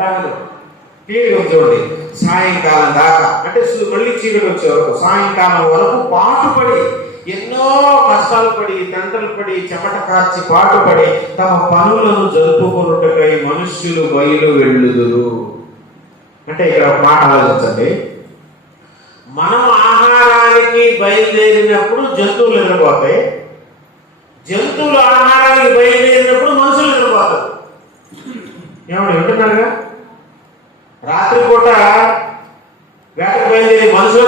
పగలు. చూడండి, సాయంకాలం దాకా అంటే మళ్ళీ చీకటి వచ్చే వరకు, సాయంకాలం వరకు పాటుపడి ఎన్నో కష్టాలు పడి, తండ్రులు పడి, చెమట కార్చి పాటుపడి తమ పనులను జరుపుకొనుటకై మనుష్యులు బయలు వెళ్ళుదురు. అంటే ఇక్కడ ఒక మాట ఆలోచించండి. మనం ఆహారానికి బయలుదేరినప్పుడు జంతువులు నిద్రపోతాయి, జంతువులు ఆహారానికి బయలుదేరినప్పుడు మనుషులు నిద్రపోతారు. ఏమన్నా వింటున్నారుగా? రాత్రిపూట వేటకు బయలుదేరి మనుషుల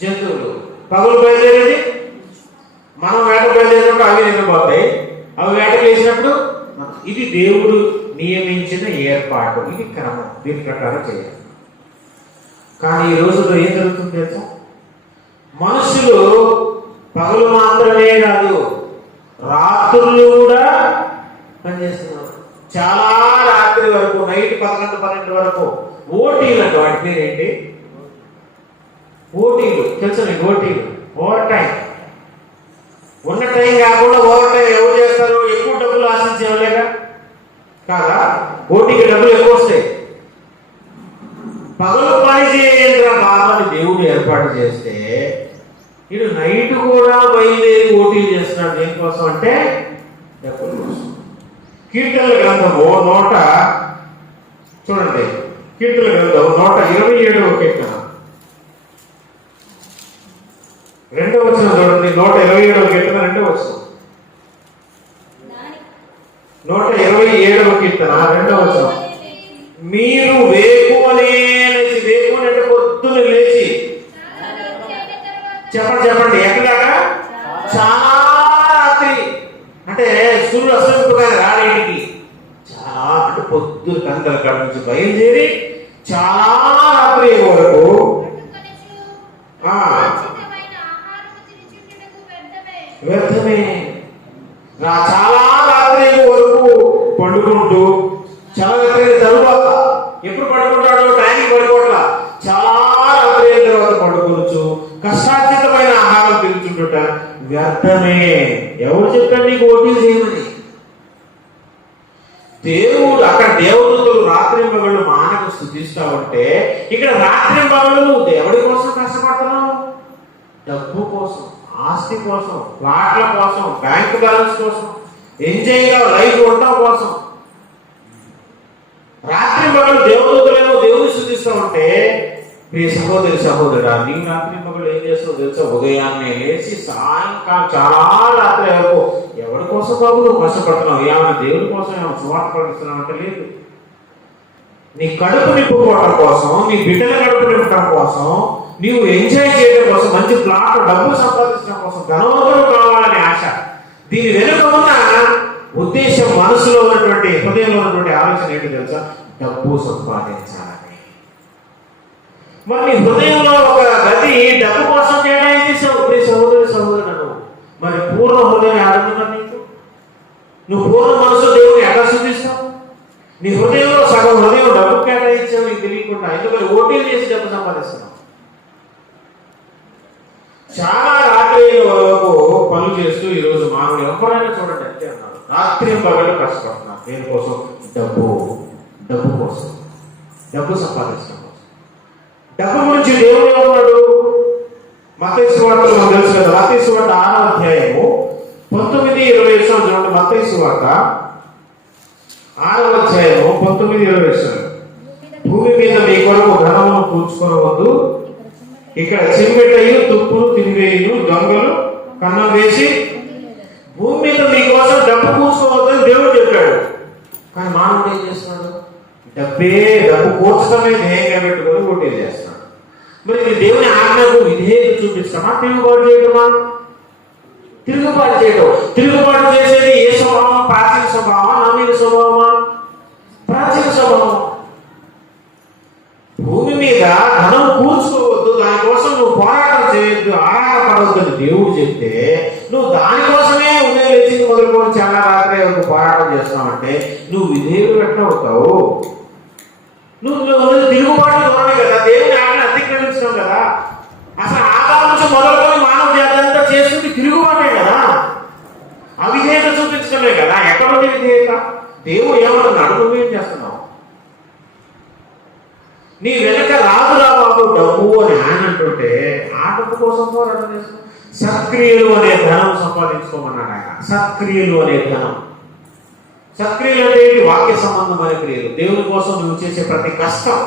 జంతువులు, పగులు బయలుదేరేది మనం వేటకు బయలుదేరినప్పుడు అవి నిద్రపోతాయి, అవి వేటకు వేసినప్పుడు. ఇది దేవుడు నియమించిన ఏర్పాటు, ఇది క్రమం, దీని ప్రకారం చేయాలి. కానీ ఈ రోజుల్లో ఏం జరుగుతుంది తెలుసా? మనుషులు పగులు మాత్రమే కాదు, రాత్రులు కూడా పనిచేస్తున్నారు. చాలా రాత్రి వరకు, నైట్ 11, 12 వరకు ఓటీలు అంటే వాటి పేరు ఏంటి? ఓటీలు. తెలుసా మీకు? ఓటీలు, ఓవర్ టైం. ఉన్న టైం కాకుండా ఓవర్ టైం ఎవరు చేస్తారు? ఎక్కువ డబ్బులు ఆశించేవాళ్ళేగా కాదా? ఓటీకి డబ్బులు ఎక్కువ వస్తాయి. పగలు పని చేయండి బాబాని దేవుడు ఏర్పాటు చేస్తే ఇటు నైట్ కూడా బయలుదేరి ఓటీలు చేస్తున్నాడు. దేనికోసం అంటే డబ్బుల కోసం. కీర్తనల గ్రంథము చూడండి, కీర్తనల గ్రంథం 127వ కీర్తన 2వ వచనం చూడండి. 127వ కీర్తన 2వ వచనం. 127వ కీర్తన 2వ వచనం. మీరు వేకువనే లేచి, వేకువని అంటే పొద్దున్న లేచి, చెప్పండి ఎక్కడాక? చాలా రాత్రి అంటే సూర్యుడు అస్తమింపుగా రాలేటికి చాలా అంటే పొద్దున్న కందల కాడ నుంచి బయలుదేరి చాలా రాత్రి వరకు వ్యర్థమే. చాలా రాత్రి వరకు పండుకుంటూ, చాలా రాత్రి తరువాత ఎప్పుడు పడుకుంటాడో టైంకి పడుకోవట్లా, చాలా రాత్రి అయిన తర్వాత పడుకోవచ్చు, కష్టార్జితమైన ఆహారం తిరుగుతుంట వ్యర్థమే. ఎవరు చెప్పారు నీకు ఓటీలు చేయమని? దేవుడు అక్కడ దేవదూతలు రాత్రి పగళ్ళు మానకు స్తుతిస్తా ఉంటే, ఇక్కడ రాత్రి పగళ్ళు నువ్వు దేవుడి కోసం కష్టపడుతున్నావు. డబ్బు కోసం, ఆస్తి కోసం, ప్లాట్ల కోసం, బ్యాంక్ బ్యాలెన్స్ కోసం, ఎంజాయ్గా లైఫ్ ఉండటం కోసం రాత్రి పగలు దేవదూతలేమో దేవుని స్తుతిస్తూ ఉంటే, ప్రియ సహోదరి సహోదరుడా, నీ రాత్రి పగలు ఏం చేస్తావు తెలుసా? ఉదయాన్నే లేచి సాయంకాలం చాలా రాత్రి వరకు ఎవరి కోసం బాబు నువ్వు కష్టపడుతున్నావు? ఏమైనా దేవుడి కోసం ఏమైనా సువార్త ప్రకటిస్తున్నావు అంటే లేదు. నీ కడుపు నింపుకోవడం కోసం, నీ బిడ్డల కడుపు నింపడం కోసం, నీవు ఎంజాయ్ చేయడం కోసం, మంచి ప్లాట్ డబ్బులు సంపాదించడం కోసం, ధనవంతులు కావాలనే ఆశ. దీని వెనుక ఉన్న ఉద్దేశం, మనసులో ఉన్నటువంటి, హృదయంలో ఉన్నటువంటి ఆలోచన ఏంటి తెలుసా? డబ్బు సంపాదించాలని. మరి నీ హృదయంలో ఒక గది డబ్బు కోసం కేటాయించేసావు. నీ సహోదరి సహోదరుడు, మరి పూర్ణ హృదయం ఆడుతున్నా నీకు? నువ్వు పూర్ణ మనసు దేవుని ఎక్కడ చూపిస్తావు? నీ హృదయంలో సగం హృదయం డబ్బు కేటాయించావు నీకు తెలియకుండా. ఎందుకని? ఓటీలు చేసి డబ్బు సంపాదిస్తున్నావు. చాలా రాత్రి వరకు పనులు చేస్తూ ఈరోజు మానవుడు ఎవరైనా చూడండి అంతే అన్నాడు, రాత్రి పగలు కష్టపడుతున్నారు. దేనికోసం? డబ్బు కోసం, డబ్బు సంపాదించడం కోసం. డబ్బు గురించి దేవుడు ఏమన్నాడు? మత్తయి సువార్తలో మనకు తెలుసు కదా. మత్తయి సువార్త 6వ అధ్యాయము 19-20 చూడండి. మత్తయి సువార్త 6వ అధ్యాయము 19-20. భూమి మీద మీ కొరకు ధనమును కూర్చుకొనవద్దు, ఇక్కడ చిమ్మెటయు తుప్పులు తినివేయును, దొంగలు కన్న వేసి. భూమి మీద మీకోసం డబ్బు కూర్చోవద్దని దేవుడు చెప్పాడు. కానీ మానవుడు ఏం చేస్తున్నాడు? డబ్బు కూర్చడమే ధ్యేయంగా పెట్టుకొని ఓటీలు చేస్తున్నాడు. మరి ఇది దేవుని ఆజ్ఞకు విధేయత చూపిస్తామా, తిరుగుబాటు చేయటమా? తిరుగుబాటు చేసేది ఏ స్వభావం? ప్రాచీన స్వభావమా, నవీన స్వభావమా? ప్రాచీన స్వభావం. భూమి మీద ధనం కూర్చుకోవద్దు, దానికోసం నువ్వు పోరాటం చేయొద్దు, ఆరాటపడవద్దు అని దేవుడు చెప్తే, నువ్వు దానికోసమే ఉదయం లేచి మొదలుకొని చాలా రాత్రి వరకు పోరాటం చేస్తున్నావంటే నువ్వు విధేయుడు ఎట్లవుతావు? నువ్వు తిరుగుబాటు ధోరణి కదా, దేవుని ఆజ్ఞ అతిక్రమించడం కదా. అసలు ఆదాము నుంచి మొదలుకొని మానవ జాతి అంతా చేస్తుంది తిరుగుబాటే కదా, అవిధేయత చూపించడమే కదా. ఎక్కడుంది విధేయత? దేవుడు ఏమన్నాడు? నువ్వేం చేస్తున్నావు? నీ వెనక రాదురా బాబు డబ్బు అని ఆయన అంటుంటే ఆ డబ్బు కోసం పోరాటం చేస్తాం. సత్క్రియలు అనే ధనం సంపాదించుకోమన్నాడు ఆయన. సత్క్రియలు అనే ధనం. సత్క్రియలు అంటే వాక్య సంబంధమైన క్రియలు, దేవుని కోసం నువ్వు చేసే ప్రతి కష్టం.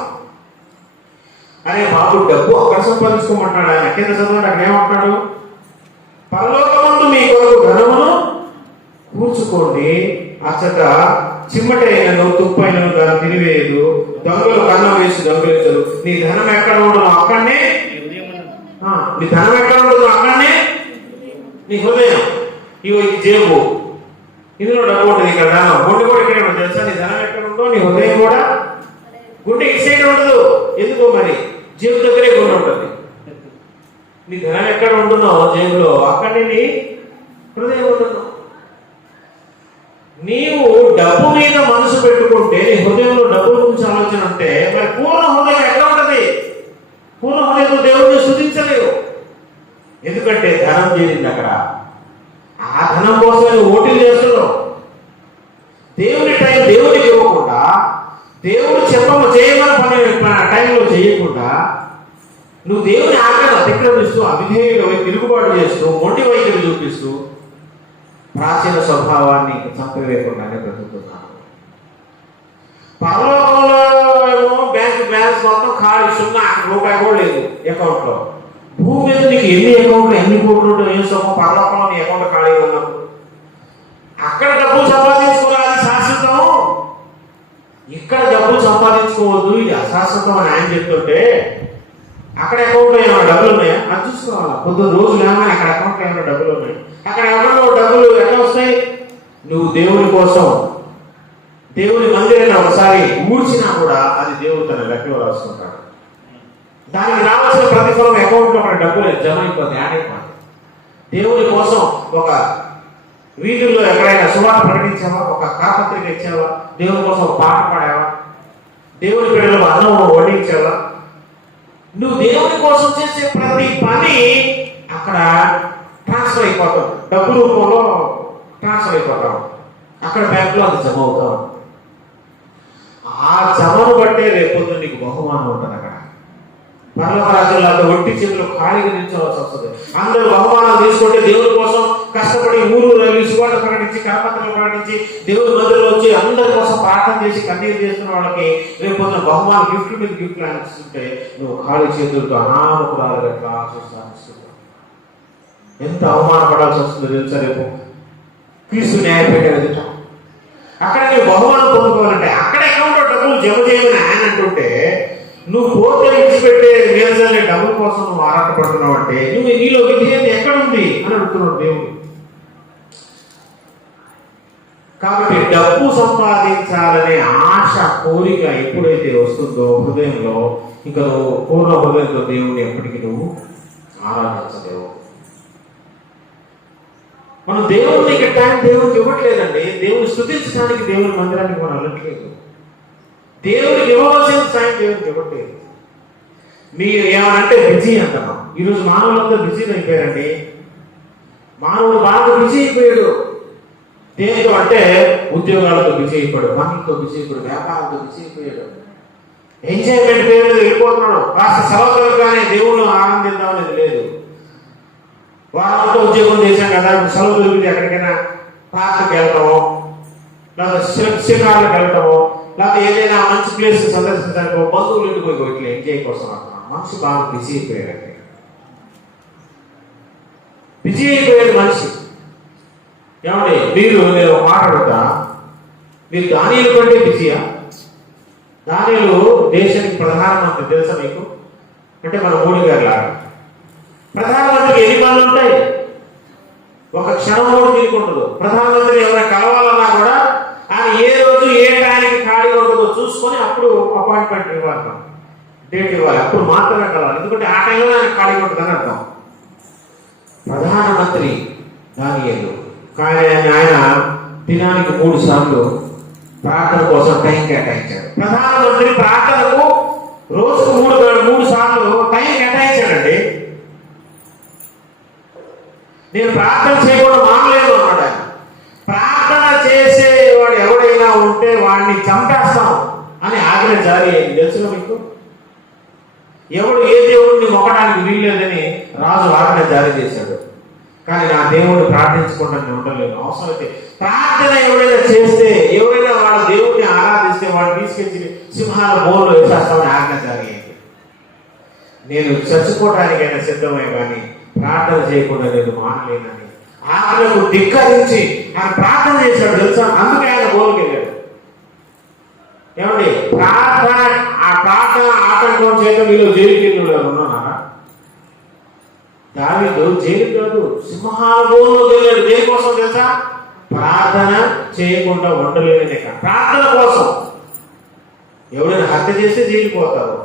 అరే బాబు డబ్బు అక్కడ సంపాదించుకోమంటాడు ఆయన. కింద చదవండి, అక్కడ ఏమంటాడు? పరలోకమందు మీ కొరకు ధనమును కూర్చుకోండి, అచ్చట చిమ్మటైనను తుప్పైనను దాన్ని తినివేయదు, దొంగలు కన్నం వేసి దొంగలించరు. నీ ధనం ఎక్కడ ఉండదు అక్కడనే, నీ ధనం ఎక్కడ ఉండదు అక్కడనే నీ హృదయం. ఇగో ఈ జేబు, ఇందులో డబ్బు ఉంటుంది, ఇక్కడ ధనం, గుండె కూడా ఇక్కడ ఉండదు తెలుసా? నీ ధనం ఎక్కడ ఉండో నీ హృదయం కూడా గుండె ఇటు సైడ్ ఉండదు. ఎందుకో మరి? జేబు దగ్గరే గుండె ఉంటుంది. నీ ధనం ఎక్కడ ఉంటుందో జేబులో, అక్కడనే నీ హృదయం ఉండదు. నీవు డబ్బు మీద మనసు పెట్టుకుంటే, నీ హృదయంలో డబ్బు గురించి ఆలోచన ఉంటే, మరి పూర్ణ హృదయం ఎట్లా ఉంటుంది? పూర్ణ హృదయంతో దేవుడిని స్తుతించలేవు. ఎందుకంటే ధనం చేరింది అక్కడ. ఆ ధనం కోసం నువ్వు ఓటీలు చేస్తున్నావు. దేవుని టైం దేవుడికి ఇవ్వకుండా, దేవుడు చేయమని పని టైంలో చేయకుండా, నువ్వు దేవుని ఆజ్ఞను అతిక్రమిస్తూ, అవిధేయుడు తిరుగుబాటు చేస్తూ, మొండి వైఖరి చూపిస్తూ, ప్రాచీన స్వభావాన్ని చంపివేయకుండానే బ్రతుకుతున్నాను. పరలోకంలో ఏమో బ్యాంక్ బ్యాలెన్స్ మొత్తం ఖాళీ, సున్నా, రూపాయి కూడా లేదు అకౌంట్లో. భూమి మీద నీకు ఎన్ని అకౌంట్లు, ఎన్ని కోట్లు వేసామో, పరలోకంలో నీ అకౌంట్ ఖాళీగా ఉన్నప్పుడు అక్కడ డబ్బులు సంపాదించుకోవాలి, శాశ్వతం. ఇక్కడ డబ్బులు సంపాదించుకోవద్దు, ఇది అశాశ్వతం అని ఆయన చెప్తుంటే, అక్కడ అకౌంట్లో ఏమైనా డబ్బులు ఉన్నాయా అది చూసుకోవాలి. పొద్దున్న రోజులు ఏమైనా అక్కడ అకౌంట్లో ఏమైనా డబ్బులు ఉన్నాయి. అక్కడ అకౌంట్లో డబ్బులు ఎట్లా వస్తాయి? నువ్వు దేవుని కోసం దేవుని మందిరాన్ని ఒకసారి ఊడ్చినా కూడా అది దేవుడు తన లెక్కలో రాసుకుంటాడు. దానికి రావాల్సిన ప్రతిఫలం అకౌంట్లో అక్కడ డబ్బులు జమ అయిపోతుంది, యాడ్ అయిపోతుంది. దేవుని కోసం ఒక వీధుల్లో ఎక్కడైనా సువార్త ప్రకటించావా? ఒక కరపత్రిక ఇచ్చావా? దేవుని కోసం ఒక పాట పాడావా? దేవుని బిడ్డలకు అన్నం వడ్డించావా? నువ్వు దేవుని కోసం చేసే ప్రతి పని అక్కడ ట్రాన్స్ఫర్ అయిపోతావు, డబ్బు రూపంలో ట్రాన్స్ఫర్ అయిపోతావు. అక్కడ బ్యాంకులో అది జమ అవుతావు. ఆ జమను బట్టే రేపొద్దు నీకు బహుమానం ఉంటుంది. అక్కడ పరలోక రాజ్యంలో అంత ఒట్టి చేతులు ఖాళీగా నిల్చోవాల్సి వస్తుంది. అందరూ బహుమానాలు తీసుకుంటే, దేవుని కోసం కష్టపడి ఊరు సువార్త ప్రకటించి, కరపత్రాలు ప్రకటించి, దేవుని మందిరంలో వచ్చి అందరి కోసం ప్రార్థన చేసి కన్నీరు చేస్తున్న వాళ్ళకి రేపొద్దున బహుమానం గిఫ్ట్ల మీద గిఫ్ట్లు అనిపిస్తుంటే, నువ్వు ఖాళీ చేతులతో అనామకురాలు ఎట్లా చూస్తాను. ఎంత అవమానపడాల్సి వస్తుందో తెలుసా? రేపు క్రీస్తు న్యాయపేట ఎదుట అక్కడ నువ్వు బహుమానం పొందుకోవాలంటే, అక్కడ అకౌంట్లో డబ్బులు జమ చేయమని ఆయన అంటుంటే, నువ్వు పోతే విడిచిపెట్టే నిజాలే డబ్బుల కోసం నువ్వు ఆరాటపడుతున్నావు అంటే, నువ్వు నీలో విధేయత ఎక్కడుంది అని అడుగుతున్నాడు దేవుడు. కాబట్టి డబ్బు సంపాదించాలనే ఆశ, కోరిక ఎప్పుడైతే వస్తుందో హృదయంలో, ఇంకా నువ్వు పూర్ణ హృదయంతో దేవుడిని ఎప్పటికీ నువ్వు ఆరాధించలేవు. మనం దేవుడిని ఇక్కడ టైం దేవుడికి ఇవ్వట్లేదండి. దేవుని స్తుతించడానికి దేవుని మందిరానికి మనం వెళ్ళట్లేదు. దేవుడికి ఇవ్వవలసిన టైం దేవుడికి ఇవ్వట్లేదు. మీరు ఏమనంటే బిజీ అంటామా? ఈరోజు మానవులంతా బిజీ అయిపోయారండి. మానవుడు బాగా బిజీ అయిపోయాడు. దేనితో అంటే ఉద్యోగాలతో బిజీ అయిపోయాడు, మనీతో బిజీ అయిపోయాడు, వ్యాపారంతో బిజీ అయిపోయాడు. ఎంజాయ్మెంట్ పేరు మీద వెళ్ళిపోతున్నాడు. కాస్త సెలవు దొరకగానే దేవుళ్ళు ఆనందిద్దామనేది లేదు. వారంతో ఉద్యోగం చేశాం కదా, సెలవు దొరికితే ఎక్కడికైనా పార్క్కి వెళ్ళటమో, లేకపోతే శిఖరాలకు వెళ్ళటమో, లేకపోతే ఏదైనా మంచి ప్లేస్ సందర్శించడానికి బంధువులు ఇంటికి పోయి ఇట్లా ఎంజాయ్ కోసం అంటున్నాను. మనిషి బాగా బిజీ అయిపోయాడండి. బిజీ అయిపోయాడు మనిషి. ఏమండి, నేను మాట్లాడుతా, మీరు దానియేలు కంటే బిజీయా? దానియేలు దేశానికి ప్రధానమంత్రి తెలుసా మీకు? అంటే మన మోడీ గారు లాగా. ప్రధానమంత్రికి ఎన్ని పనులు ఉంటాయి? ఒక క్షణం కూడా తీసుకుంటుంది. ప్రధానమంత్రి ఎవరైనా కలవాలన్నా కూడా ఆయన ఏ రోజు ఏ టైంకి ఖాళీగా ఉంటుందో చూసుకొని అప్పుడు అపాయింట్మెంట్ ఇవ్వాలి, డేట్ ఇవ్వాలి, అప్పుడు మాత్రమే కలవాలి. ఎందుకంటే ఆ టైంలో ఆయన ఖాళీగా ఉంటుందని అర్థం. ప్రధానమంత్రి దానియేలు. కానీ ఆయన దినానికి 3 సార్లు ప్రార్థన కోసం టైం కేటాయించాడు. ప్రధానమంత్రి ప్రార్థనకు రోజుకు 3 సార్లు టైం కేటాయించాడండి. నేను ప్రార్థన చేయకుండా మానలేదు అన్నాడు ఆయన. ప్రార్థన చేసేవాడు ఎవడైనా ఉంటే వాడిని చంపేస్తాం అని ఆజ్ఞ జారీ అయింది. తెలుసుగా మీకు? ఎవడు ఏ దేవుడిని మొక్కడానికి వీల్లేదని రాజు ఆజ్ఞ జారీ చేశాడు. కానీ నా దేవుడు ప్రార్థించకుండా నేను ఉండలేను. అవసరమైతే ప్రార్థన ఎవరైనా చేస్తే, ఎవరైనా వాళ్ళ దేవుడిని ఆరాధిస్తే వాడిని తీసుకెళ్ళి సింహాల బోన్లో వేసేస్తామని ఆజ్ఞ జారీ అయింది. నేను చచ్చిపోవడానికైనా సిద్ధమే, కానీ ప్రార్థన చేయకుండా నేను మానలేనని ఆజ్ఞకు ధిక్కరించి ఆయన ప్రార్థన చేశాడు. తెలుసా? అందుకే ఆయన బోన్కి వెళ్ళాడు. ఏమండి, ఆ ప్రార్థన ఆటంకం చేత మీరు జైలుకి ఉన్నారా? దావీదు జైలు కాదు, సింహాల బోన్లో వెళ్ళాడు. దేనికోసం తెలుసా? ప్రార్థన చేయకుండా ఉండలేని. ప్రార్థన కోసం. ఎవరైనా హత్య చేస్తే జైలు పోతారు,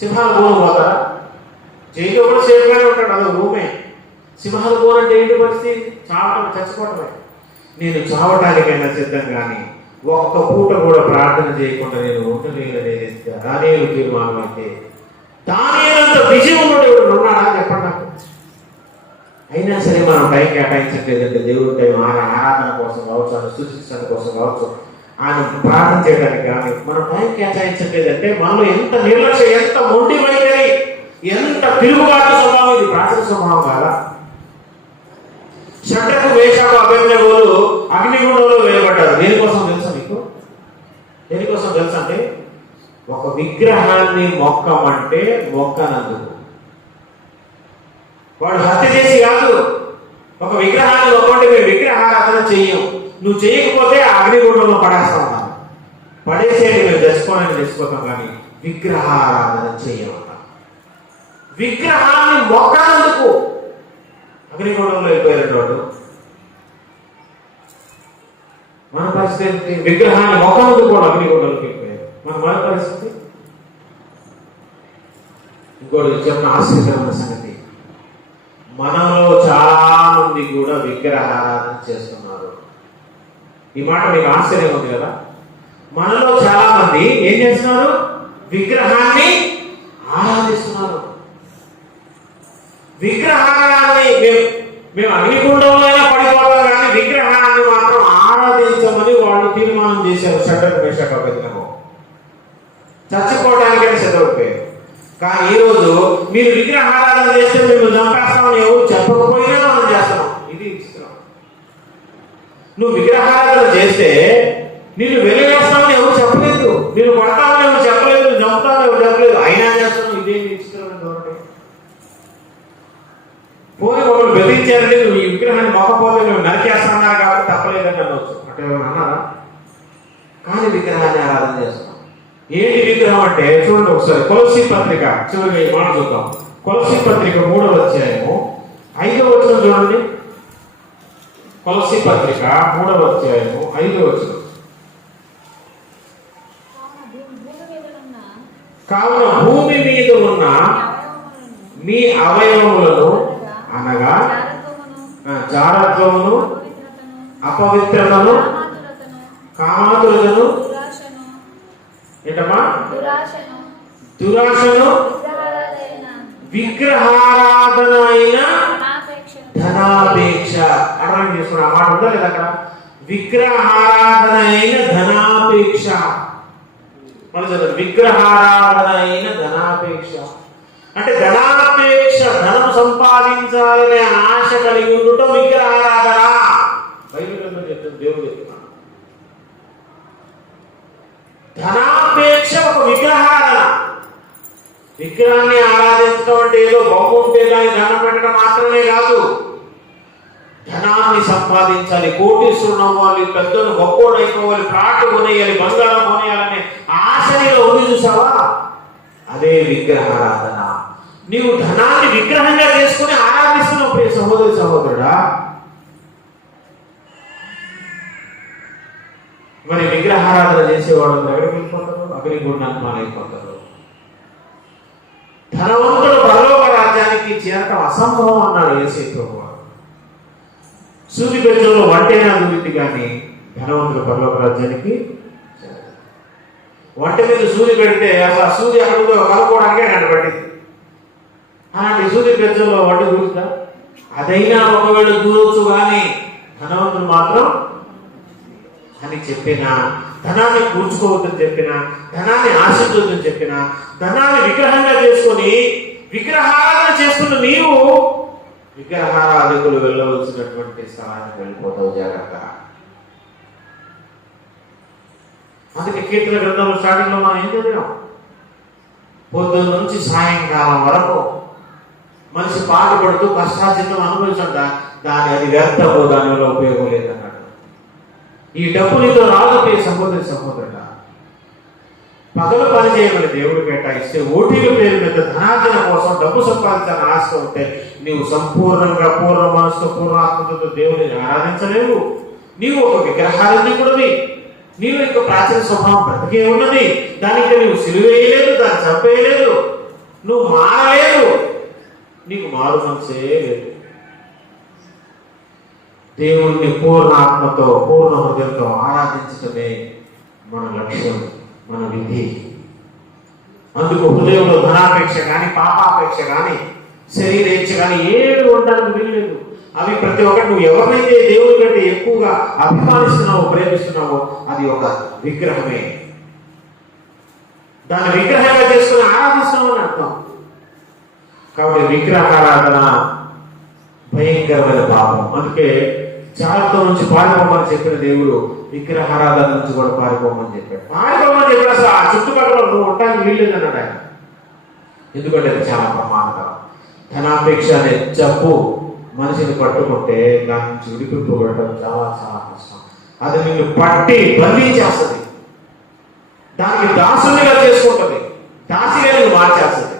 సింహాల బోన్ పోతారా? జైలు కూడా సేఫ్గానే ఉంటాడు, అది రూమే. సింహాల బోన్ అంటే ఏంటి పరిస్థితి? చాలా చచ్చిపోవటమే. నేను చావటానికైనా సిద్ధం, కానీ ఒక్క పూట కూడా ప్రార్థన చేయకుండా నేను ఉండలేననేది దానియేలు తీర్మానం అయితే, దానియేలంత విజయం ఉన్నోడు ఎవరు ఉన్నాడా చెప్పండి నాకు. అయినా సరే మనం టైం కేటాయించట్లేదంటే దేవుడి టైం ఆరాధన కోసం కావచ్చు, ఆయన సూచించడం కోసం కావచ్చు, ఆయన ప్రార్థన చేయడానికి కానీ మనం టైం కేటాయించట్లేదంటే మనలో ఎంత నిర్లక్ష్యం, ఎంత మొండి వైఖరి, ఎంత తిరుగుబాటు స్వభావం. ఇది ప్రాచీన స్వభావం కాదా? షడ్రకు, మేషకు, అబేద్నెగోలు అగ్నిగుండంలో వేయబడ్డారు. దేనికోసం తెలుసా మీకు? దేనికోసం తెలుసా అంటే ఒక విగ్రహాన్ని మొక్కమంటే మొక్కనందుకు. వాడు హత్య చేసి కాదు, ఒక విగ్రహాన్ని మొక్కంటే మేము విగ్రహారాధన చెయ్యం, నువ్వు చేయకపోతే ఆ అగ్నిగుండంలో పడేస్తాం. పడేసేది మేము తెచ్చుకోవడానికి తెచ్చిపోతాం, కానీ విగ్రహారాధన చెయ్యమన్నా. విగ్రహాన్ని మొక్కనందుకు అగ్నిగుండంలో వెళ్ళిపోయారు వాడు. మన పరిస్థితి విగ్రహాన్ని మొక్కనందుకు కూడా అగ్నిగుండంలోకి వెళ్ళిపోయారు. మన పరిస్థితి ఇంకోటి చెప్పిన ఆశ్చర్యకరమైన సంగతి, మనలో చాలా మంది కూడా విగ్రహారాధన చేస్తున్నారు. ఈ మాట మీకు ఆశ్చర్యం ఉంది కదా? మనలో చాలా మంది ఏం చేస్తున్నారు? విగ్రహాన్ని ఆరాధిస్తున్నారు. విగ్రహారాధన మేము అగ్నిగుండంలో అయినా పడిపోతాం, కానీ విగ్రహాన్ని మాత్రం ఆరాధించమని వాళ్ళు తీర్మానం చేశారు. షడ్రకు, మేషకు, అబేద్నెగో చచ్చిపోవడానికైనా సిద్ధపడిపోయారు. కానీ ఈరోజు మీరు విగ్రహారాధన చేస్తే మేము చంపేస్తామని ఎవరు చెప్పకపోయినా మనం చేస్తున్నాం. ఇది విచిత్రం. నువ్వు విగ్రహారాధన చేస్తే నిన్ను వెలివేస్తామని ఎవరు చెప్పలేదు, నేను కొడతామని ఎవరు చెప్పలేదు, నువ్వు చంపుతామని ఎవరు చెప్పలేదు, అయినా చేస్తున్నావు. ఇదేమి విచిత్రమైన ధోరణి. పోనీ ఒకరు బెదిరించారంటే నువ్వు ఈ విగ్రహాన్ని మొక్కపోతే మేము నరికేస్తున్నారు కాబట్టి తప్పలేదని అనవచ్చు, అంటే అన్నారా? కానీ విగ్రహాన్ని ఆరాధన చేస్తున్నాం. ఏంటి విగ్రహం అంటే చూడండి ఒకసారి కొలస్సీ పత్రిక చివరిగా ఈ మాట చూద్దాం. కొలస్సీ పత్రిక 3వ అధ్యాయము 5వ వచనం చూడండి. కొలస్సీ పత్రిక 3వ అధ్యాయము 5వ వచనం. కావున భూమి మీద ఉన్న మీ అవయవములను అనగా జారత్వమును, అపవిత్రతను, కామాతులను, ఏంటమ్మా దురాశను, విగ్రహారాధన అయిన ధనాపేక్ష. అర్థం చేసుకున్నా మాట ఉందా లేదా అక్కడ? విగ్రహారాధన అయిన ధనాపేక్ష. విగ్రహారాధన అయిన ధనాపేక్ష అంటే ధనాపేక్ష, ధనం సంపాదించాలనే ఆశ కలిగి ఉండటం విగ్రహారాధన. బైబిల్లో చెప్తుంది, దేవుడు చెప్తున్నాడు. ధనాపేక్ష ఒక విగ్రహారాధన. విగ్రహాన్ని ఆరాధించడం అంటే ఏదో బొమ్మ ఉంటే దాన్ని ధనం పెట్టడం మాత్రమే కాదు. ధనాన్ని సంపాదించాలి, కోటీశ్వరుడు అవ్వాలి, పెద్దలు గొప్పోడు అయిపోవాలి, ప్లాట్ కొనేయాలి, బంగారం కొనేయాలనే ఆశనిలో ఉంది చూసావా? అదే విగ్రహారాధన. నీవు ధనాన్ని విగ్రహంగా చేసుకుని ఆరాధిస్తున్నావు ప్రియ సహోదరి సహోదరుడా. మరి విగ్రహారాధన చేసేవాడు ఎక్కడికి వెళ్ళిపోతారు? అగ్నిగుండానికి మాలైపోతారు. ధనవంతుడు పరలోక రాజ్యానికి చేరటం అసంభవం అన్నాడు యేసు ప్రభువు. సూది బెజ్జంలో వంటైనా దూరింది, కానీ ధనవంతుడు పరలోక రాజ్యానికి వంట మీద సూది పెడితే అసలు ఆ సూది అక్కడ కలుపుకోవడానికే నన్ను పట్టింది. అలాంటి సూది బెజ్జంలో వంట దూరుతా? అదైనా ఒకవేళ దూరొచ్చు, కానీ ధనవంతుడు మాత్రం అని చెప్పినా, ధనాన్ని కూర్చుకోవద్దని చెప్పినా, ధనాన్ని ఆశించొద్దని చెప్పినా, ధనాన్ని విగ్రహంగా చేసుకొని విగ్రహారాధన చేస్తున్న నీవు విగ్రహారాధకులు వెళ్ళవలసినటువంటి స్థలానికి వెళ్ళిపోతావు. జాగ్రత్త. అందుకే కీర్తన గ్రంథంలో స్టార్టింగ్ లో మనం ఏం చదివాం? పొద్దున్న నుంచి సాయంకాలం వరకు మనిషి పాటుపడుతూ కష్టార్జితం అనుభవించట, అది వ్యర్థము, దానివల్ల ఉపయోగం లేదన్నాడు. ఈ డబ్బు నీతో రాకపోయే సహోదరి సహోదరుడా, పగలు పని చేయమని దేవుడు కేటాయిస్తే ఓటీల పేరు మీద ధనార్జన కోసం డబ్బు సంపాదించాలని ఆశ ఉంటే నీవు సంపూర్ణంగా పూర్ణ మనసుతో పూర్ణాత్మతో దేవుడిని ఆరాధించలేవు. నీవు ఒక విగ్రహారాధకుడివి. నీవు యొక్క ప్రాచీన స్వభావం బ్రతికే ఉన్నది. దానికి నువ్వు సిలువేయలేదు, దాన్ని చంపేయలేదు, నువ్వు మారలేదు, నీకు మారు మనసే లేదు. దేవుణ్ణి పూర్ణ ఆత్మతో పూర్ణ హృదయంతో ఆరాధించటమే మన లక్ష్యం, మన విధి. అందుకు హృదయంలో ధనాపేక్ష కానీ, పాపాపేక్ష కానీ, శరీరేచ్ఛ కానీ ఏమి ఉండడానికి వీల్లేదు. అవి ప్రతి ఒక్కటి నువ్వు ఎవరినైతే దేవుని కంటే ఎక్కువగా అభిమానిస్తున్నావో, ప్రేమిస్తున్నావో అది ఒక విగ్రహమే. దాన్ని విగ్రహంగా చేసుకుని ఆరాధిస్తున్నావు అని అర్థం. కాబట్టి విగ్రహారాధన భయంకరమైన పాపం. అందుకే జాగ్రత్త నుంచి పారిపోమని చెప్పిన దేవుడు విగ్రహారాధన నుంచి కూడా పారిపోమని చెప్పాడు. పారిపోమని చెప్పిన అసలు ఆ చుట్టుపక్కల నువ్వు ఉండడానికి వీల్లేదన్నాడు ఆయన. ఎందుకంటే అది చాలా ప్రమాదకరం. ధనాపేక్ష అనే జబ్బు మనిషిని పట్టుకుంటే దాని నుంచి విడిపింపబడటం చాలా చాలా కష్టం. అది నిన్ను పట్టి బంధించేస్తుంది, దానికి దాసునిగా చేసుకుంటుంది, దాసిగా నువ్వు మార్చేస్తుంది.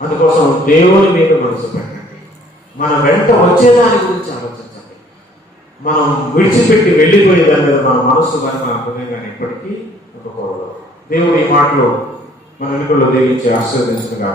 అందుకోసం దేవుని మీద మనసు పెట్టండి. మన వెంట వచ్చేదాని గురించి ఆలోచించండి. మనం విడిచిపెట్టి వెళ్ళిపోయేదాని మీద మన మనసు కానీ మన హృదయం కానీ ఎప్పటికీ ఉండకూడదు. దేవుడు ఈ మాటలు మన వెనుకల్లో దీవించి ఆశీర్వదించగా